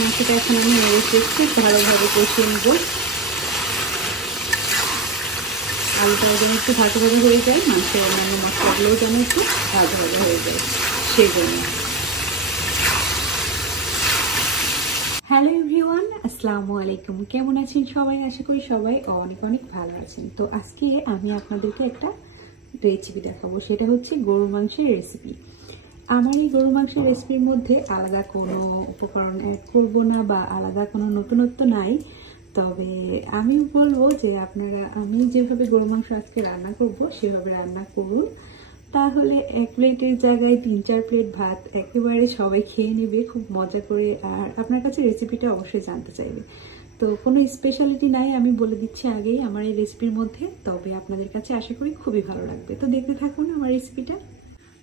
মাংসটা এখন আমি খুব ভালোভাবে কষিয়ে নেব। আলুটা যেন একটু ভাজা ভাজা হয়ে যায়, মাংসের অন্যান্য মশলাগুলোও যেন একটু ভাজা ভাজা হয়ে যায়, সেই জন্য। হ্যালো এভরিওয়ান, আসসালামু আলাইকুম। কেমন আছেন সবাই? আশা করি সবাই অনেক অনেক ভালো আছেন। তো আজকে আমি আপনাদেরকে একটা রেসিপি দেখাবো, সেটা হচ্ছে গরুর মাংসের রেসিপি। আমার এই গরুর মাংসের রেসিপির মধ্যে আলাদা কোনো উপকরণ অ্যাড করব না বা আলাদা কোনো নতুনত্ব নাই। তবে আমি বলবো যে আপনারা আমি যেভাবে গরুর মাংস আজকে রান্না করব সেভাবে রান্না করুন, তাহলে এক প্লেটের জায়গায় 3-4 প্লেট ভাত একেবারে সবাই খেয়ে নেবে খুব মজা করে। আর আপনার কাছে রেসিপিটা অবশ্যই জানতে চাইবে। তো কোনো স্পেশালিটি নাই, আমি বলে দিচ্ছি আগেই আমার এই রেসিপির মধ্যে। তবে আপনাদের কাছে আশা করি খুবই ভালো লাগবে। তো দেখতে থাকুন আমার রেসিপিটা।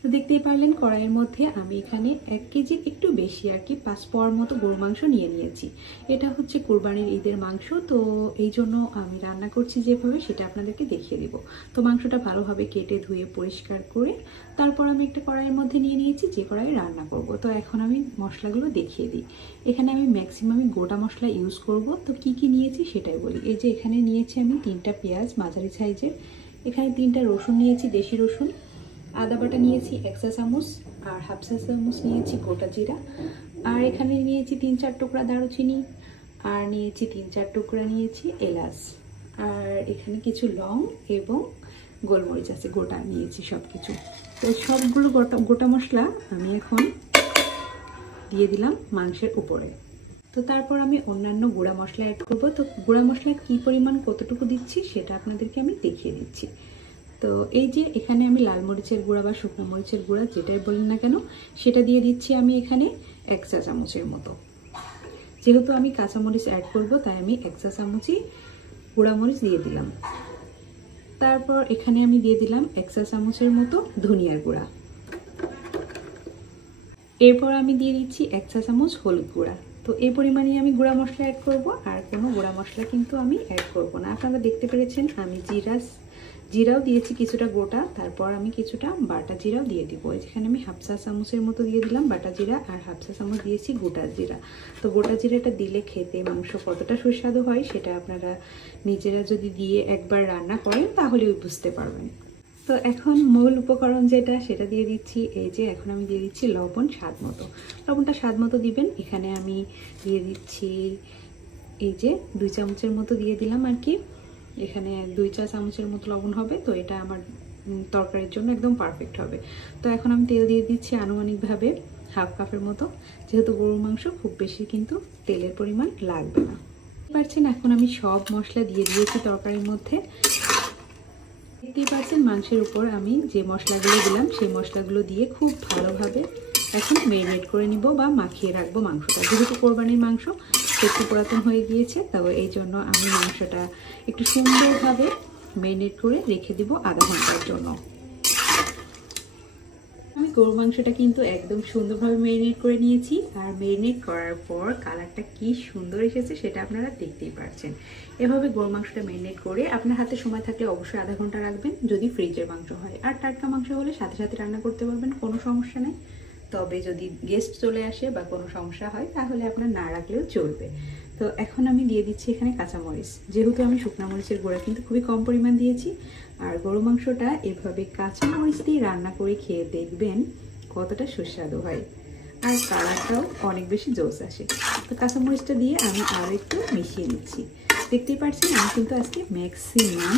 তো দেখতেই পারলেন কড়াইয়ের মধ্যে আমি এখানে 1 কেজির একটু বেশি আর কি 5 পাওয়ার মতো গরু মাংস নিয়ে নিয়েছি। এটা হচ্ছে কুরবানির ঈদের মাংস, তো এই জন্য আমি রান্না করছি যেভাবে সেটা আপনাদেরকে দেখিয়ে দিব। তো মাংসটা ভালোভাবে কেটে ধুয়ে পরিষ্কার করে তারপর আমি একটা কড়াইয়ের মধ্যে নিয়ে নিয়েছি, যে কড়াইয়ে রান্না করব। তো এখন আমি মশলাগুলো দেখিয়ে দিই। এখানে আমি ম্যাক্সিমাম গোটা মশলা ইউজ করব। তো কি কি নিয়েছি সেটাই বলি। এই যে এখানে নিয়েছি আমি 3টা পেঁয়াজ মাঝারি সাইজের, এখানে 3টা রসুন নিয়েছি, দেশি রসুন, আদা বাটা নিয়েছি 1 চা চামচ, আর 1/2 চা চামচ নিয়েছি গোটা জিরা, আর এখানে নিয়েছি 3-4 টুকরা দারুচিনি, আর নিয়েছি 3-4 টুকরা নিয়েছি এলাচ, আর এখানে কিছু লং এবং গোলমরিচ আছে, গোটা নিয়েছি সব কিছু। তো সবগুলো গোটা মশলা আমি এখন দিয়ে দিলাম মাংসের উপরে। তো তারপর আমি অন্যান্য গুঁড়া মশলা অ্যাড করব। তো গুঁড়া মশলা কি পরিমাণ কতটুকু দিচ্ছি সেটা আপনাদেরকে আমি দেখিয়ে দিচ্ছি। তো এই যে এখানে আমি লাল মরিচের গুঁড়া বা শুকনো মরিচের গুঁড়া যেটাই বলেন না কেন সেটা দিয়ে দিচ্ছি আমি এখানে 1 চা চামচের মতো। যেহেতু আমি কাঁচামরিচ অ্যাড করব তাই আমি 1 চা চামচই গুঁড়া মরিচ দিয়ে দিলাম। তারপর এখানে আমি দিয়ে দিলাম 1 চা চামচের মতো ধনিয়ার গুঁড়া। এরপর আমি দিয়ে দিচ্ছি 1 চা চামচ হলুদ গুঁড়া। তো এই পরিমাণে আমি গুঁড়া মশলা অ্যাড করব, আর কোনো গুঁড়া মশলা কিন্তু আমি অ্যাড করব না। আপনারা দেখতে পেরেছেন আমি জিরাও দিয়েছি কিছুটা গোটা, তারপর আমি কিছুটা বাটা জিরাও দিয়ে দিব। যেখানে আমি 1/2 চা চামচের মতো দিয়ে দিলাম বাটা জিরা, আর 1/2 চা চামচ দিয়েছি গোটা জিরা। তো গোটা জিরাটা দিলে খেতে মাংস কতটা সুস্বাদু হয় সেটা আপনারা নিজেরা যদি দিয়ে একবার রান্না করেন তাহলেই বুঝতে পারবেন। তো এখন মূল উপকরণ যেটা সেটা দিয়ে দিচ্ছি। এই যে এখন আমি দিয়ে দিচ্ছি লবণ স্বাদ মতো। লবণটা স্বাদ মতো দিবেন। এখানে আমি দিয়ে দিচ্ছি এই যে 2 চামচের মতো দিয়ে দিলাম আর কি। এখানে 2 চা চামচের মতো লবণ হবে, তো এটা আমার তরকারির জন্য একদম পারফেক্ট হবে। তো এখন আমি তেল দিয়ে দিচ্ছি আনুমানিকভাবে 1/2 কাপের মতো, যেহেতু গরুর মাংস খুব বেশি কিন্তু তেলের পরিমাণ লাগবে না। পারছেন এখন আমি সব মশলা দিয়ে দিয়েছি তরকারির মধ্যে। দেখতেই পাচ্ছেন মাংসের উপর আমি যে মশলাগুলো দিলাম সেই মশলাগুলো দিয়ে খুব ভালোভাবে এখন ম্যারিনেট করে নিব বা মাখিয়ে রাখবো মাংসটা। যেহেতু কোরবানির মাংস একটু পুরাতন হয়ে গিয়েছে, তবে এই জন্য আমি মাংসটা একটু সুন্দরভাবে ম্যারিনেট করে রেখে দিব আধা ঘন্টার জন্য। আমি গরু মাংসটা কিন্তু একদম সুন্দরভাবে ম্যারিনেট করে নিয়েছি, আর ম্যারিনেট করার পর কালারটা কি সুন্দর এসেছে সেটা আপনারা দেখতেই পাচ্ছেন। এভাবে গরু মাংসটা ম্যারিনেট করে আপনার হাতে সময় থাকলে অবশ্যই আধা ঘন্টা রাখবেন, যদি ফ্রিজের মাংস হয়। আর টাটকা মাংস হলে সাথে সাথে রান্না করতে পারবেন, কোনো সমস্যা নেই। তবে যদি গেস্ট চলে আসে বা কোনো সমস্যা হয় তাহলে আপনার না রাখলেও চলবে। তো এখন আমি দিয়ে দিচ্ছি এখানে কাঁচামরিচ। যেহেতু আমি শুকনো মরিচের গুঁড়া কিন্তু খুবই কম পরিমাণ দিয়েছি, আর গরু মাংসটা এভাবে কাঁচামরিচ দিয়ে রান্না করে খেয়ে দেখবেন কতটা সুস্বাদু হয়, আর কালারটাও অনেক বেশি জোস আসে। তো কাঁচামরিচটা দিয়ে আমি আরও একটু মিশিয়ে নিচ্ছি। দেখতেই পাচ্ছেন আমি কিন্তু আজকে ম্যাক্সিমাম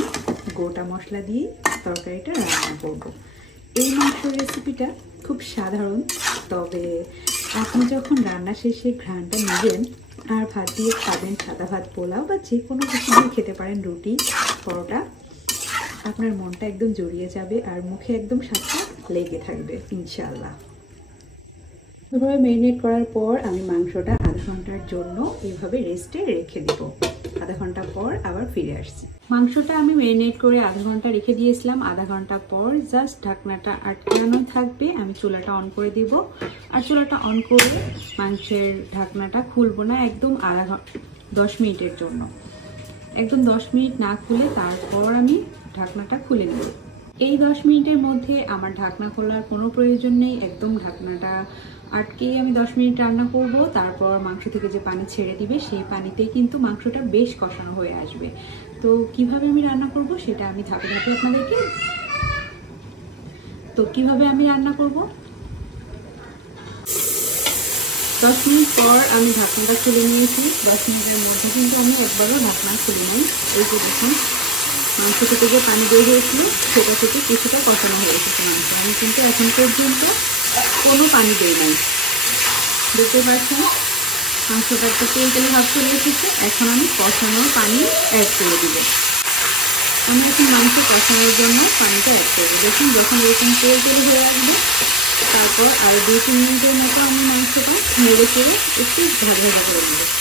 গোটা মশলা দিয়ে তরকারিটা রান্না করব। এই মাংসের রেসিপিটা খুব সাধারণ, তবে আপনি যখন রান্না শেষে ঘ্রাণটা নেবেন আর ভাত দিয়ে খাবেন, সাদা ভাত, পোলাও বা যে কোনো কিছু দিয়ে খেতে পারেন, রুটি, পরোটা, আপনার মনটা একদম জড়িয়ে যাবে আর মুখে একদম স্বাদটা লেগে থাকবে ইনশাআল্লাহ। এভাবে ম্যারিনেট করার পর আমি মাংসটা আধা ঘন্টার জন্য এইভাবে রেস্টে রেখে দিব। আধা ঘন্টা পর আবার ফিরে আসছি। মাংসটা আমি ম্যারিনেট করে আধা ঘন্টা রেখে দিয়েছিলাম। আধা ঘন্টা পর জাস্ট ঢাকনাটা আটকানো থাকবে, আমি চুলাটা অন করে দিব। আর চুলাটা অন করে মাংসের ঢাকনাটা খুলবো না, একদম 10 মিনিটের জন্য। একদম 10 মিনিট না খুলে তারপর আমি ঢাকনাটা খুলে নেব। এই 10 মিনিটের মধ্যে আমার ঢাকনা খোলার কোনো প্রয়োজন নেই, একদম ঢাকনাটা আটকেই আমি 10 মিনিট রান্না করব। তারপর মাংস মাংস থেকে যে পানি ছেড়ে দিবে সেই পানিতেই কিন্তু মাংসটা বেশ কষানো হয়ে আসবে। তো কিভাবে আমি রান্না করব সেটা আমি ধাপে ধাপে আপনাদেরকে রান্না করব। 10 মিনিট পর আমি ঢাকনাটা খুলে নিয়েছি। 10 মিনিটের মধ্যে কিন্তু আমি একবারও ঢাকনা খুলে নিই। এই যে দেখুন মাংস থেকে যে পানি বের হয়েছিল সেটা থেকে কিছুটা কষানো হয়ে এসেছে মাংস। আমি কিন্তু এখন পর্যন্ত কোনো পানি দিই নাই। দেখতে পাচ্ছেন মাংসটা একটু তেল ভাব চলে এসেছে। এখন আমি কষানোর পানি অ্যাড করে দিব। আমি এখন মাংস কষানোর জন্য পানিটা অ্যাড করবো। দেখুন যখন এরকম তেল হয়ে আসবে তারপর আরও 2-3 মিনিটের মতো আমি মাংসটা নেড়ে চেড়ে একটু ভাজা করে নেব।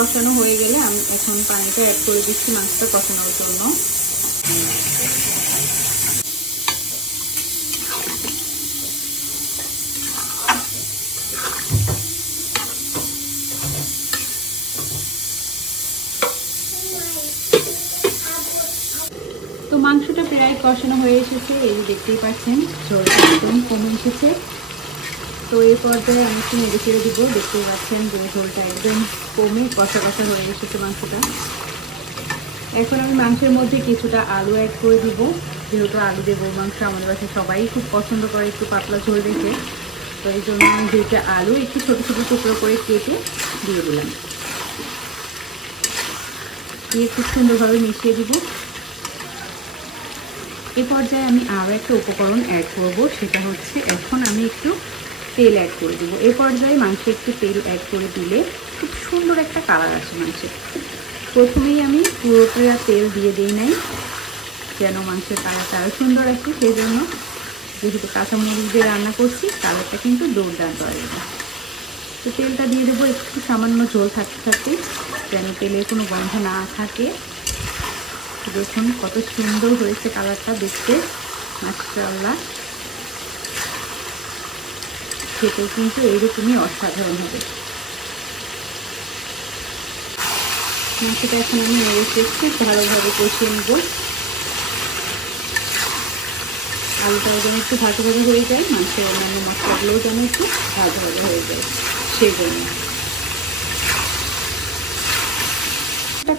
কষানো হয়ে গেলে আমি এখন পানিটা অ্যাড করে দিচ্ছি মাংসটা কষানোর জন্য। তো মাংসটা প্রায় কষানো হয়ে এসেছে, এই দেখতেই পাচ্ছেন ঝোলটা একদম কমে এসেছে। তো এই পর্যায়ে আমি একটু নেড়ে চেড়ে দিব। দেখতেই পাচ্ছেন যে ঝোলটা একদম কমে কষা হয়ে এসেছে মাংসটা। এখন আমি মাংসের মধ্যে কিছুটা আলু অ্যাড করে দিব। যেহেতু আলু দিয়ে গরুর মাংস আমাদের বাসায় সবাই খুব পছন্দ করে একটু পাতলা ঝোল রেখে, তো এই জন্য আমি 2টা আলু একটু ছোটো ছোটো টুকরো করে কেটে দিয়ে দিলাম। দিয়ে খুব সুন্দরভাবে মিশিয়ে দিব। এই পর্যায়ে আমি আরও একটা উপকরণ অ্যাড করব, সেটা হচ্ছে এখন আমি একটু তেল অ্যাড করে দেবো। এই পর্যায়ে মাংসে একটু তেল অ্যাড করে দিলে খুব সুন্দর একটা কালার আসে মাংসে। প্রথমেই আমি পুরোটা তেল দিয়ে দিই নাই, যেন মাংসের কালারটা আরও সুন্দর আসে। সেই জন্য যেহেতু কাঁচামরিচ দিয়ে রান্না করছি কালারটা কিন্তু দুর্দান্ত আসবে। তো তেলটা দিয়ে দেবো একটু সামান্য ঝোল থাকতে থাকতে, যেন তেলের কোনো গন্ধ না থাকে। দেখুন কত সুন্দর হয়েছে কালারটা দেখতে, মাশাআল্লাহ। খেতেও কিন্তু এইরকমই অসাধারণ হবে। মাংসটা এখন আমি নেড়ে চেড়ে ভালোভাবে কষিয়ে নেব। আলুটা যেন একটু ভাজা হয়ে যায়, মাংসের অন্যান্য মশলাগুলোও যেন একটু ভাজা হয়ে যায়, সেই জন্য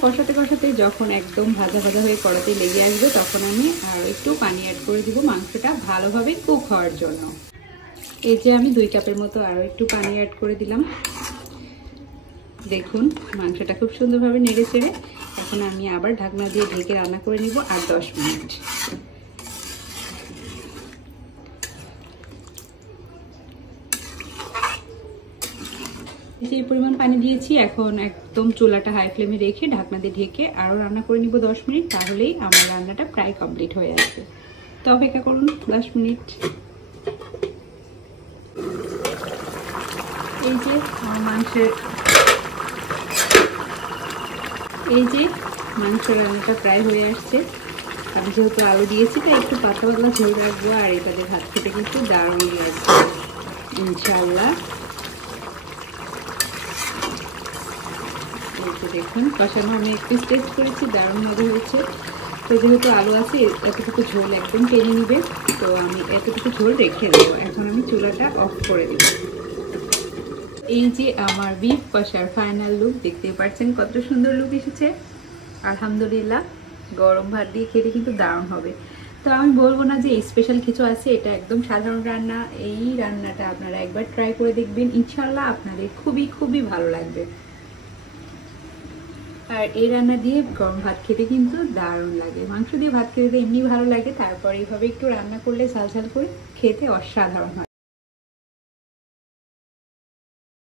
কষাতে কষাতে যখন একদম ভাজা হয়ে কড়াতে লেগে আসবে তখন আমি আর একটু পানি অ্যাড করে দিব মাংসটা ভালোভাবে কুক হওয়ার জন্য। এই যে আমি 2 কাপের মতো আরও একটু পানি অ্যাড করে দিলাম। দেখুন মাংসটা খুব সুন্দরভাবে নেড়ে চেড়ে এখন আমি আবার ঢাকনা দিয়ে ঢেকে রান্না করে নিব আর 10 মিনিট। এই পরিমাণ পানি দিয়েছি। এখন একদম চুলাটা হাই ফ্লেমে রেখে ঢাকনা দিয়ে ঢেকে আরও রান্না করে নিব 10 মিনিট, তাহলেই আমার রান্নাটা প্রায় কমপ্লিট হয়ে আসবে। তো অপেক্ষা করুন 10 মিনিট। এই যে আমার মাংসের রান্নাটা প্রায় হয়ে আসছে। আমি যেহেতু আলু দিয়েছি তাই একটু পাতলা ঝোল রাখবো, আর এটাতে ভাত খেতে কিন্তু দারুণ লাগবে ইনশাআল্লাহ। দেখুন কষানো আমি একটু টেস্ট করেছি, দারুণ মজা হয়েছে। তো যেহেতু আলু আছে এতটুকু ঝোল একদম টেনে নিবে, তো আমি এতটুকু ঝোল রেখে দেবো। এখন আমি চুলাটা অফ করে দেব। এই যে আমার বিফ কষার ফাইনাল লুক, দেখতে পাচ্ছেন কত সুন্দর লুক এসেছে। আলহামদুলিল্লাহ, গরম ভাত দিয়ে খেতে কিন্তু দারুণ হবে। তো আমি বলবো না যে স্পেশাল কিছু আছে, এটা একদম সাধারণ রান্না। এই রান্নাটা আপনারা একবার ট্রাই করে দেখবেন, ইনশাল্লাহ আপনাদের খুবই ভালো লাগবে। আর এই রান্না দিয়ে গরম ভাত খেতে কিন্তু দারুণ লাগে। মাংস দিয়ে ভাত খেতে এমনি ভালো লাগে, তারপর এইভাবে একটু রান্না করলে ঝাল করে খেতে অসাধারণ হয়।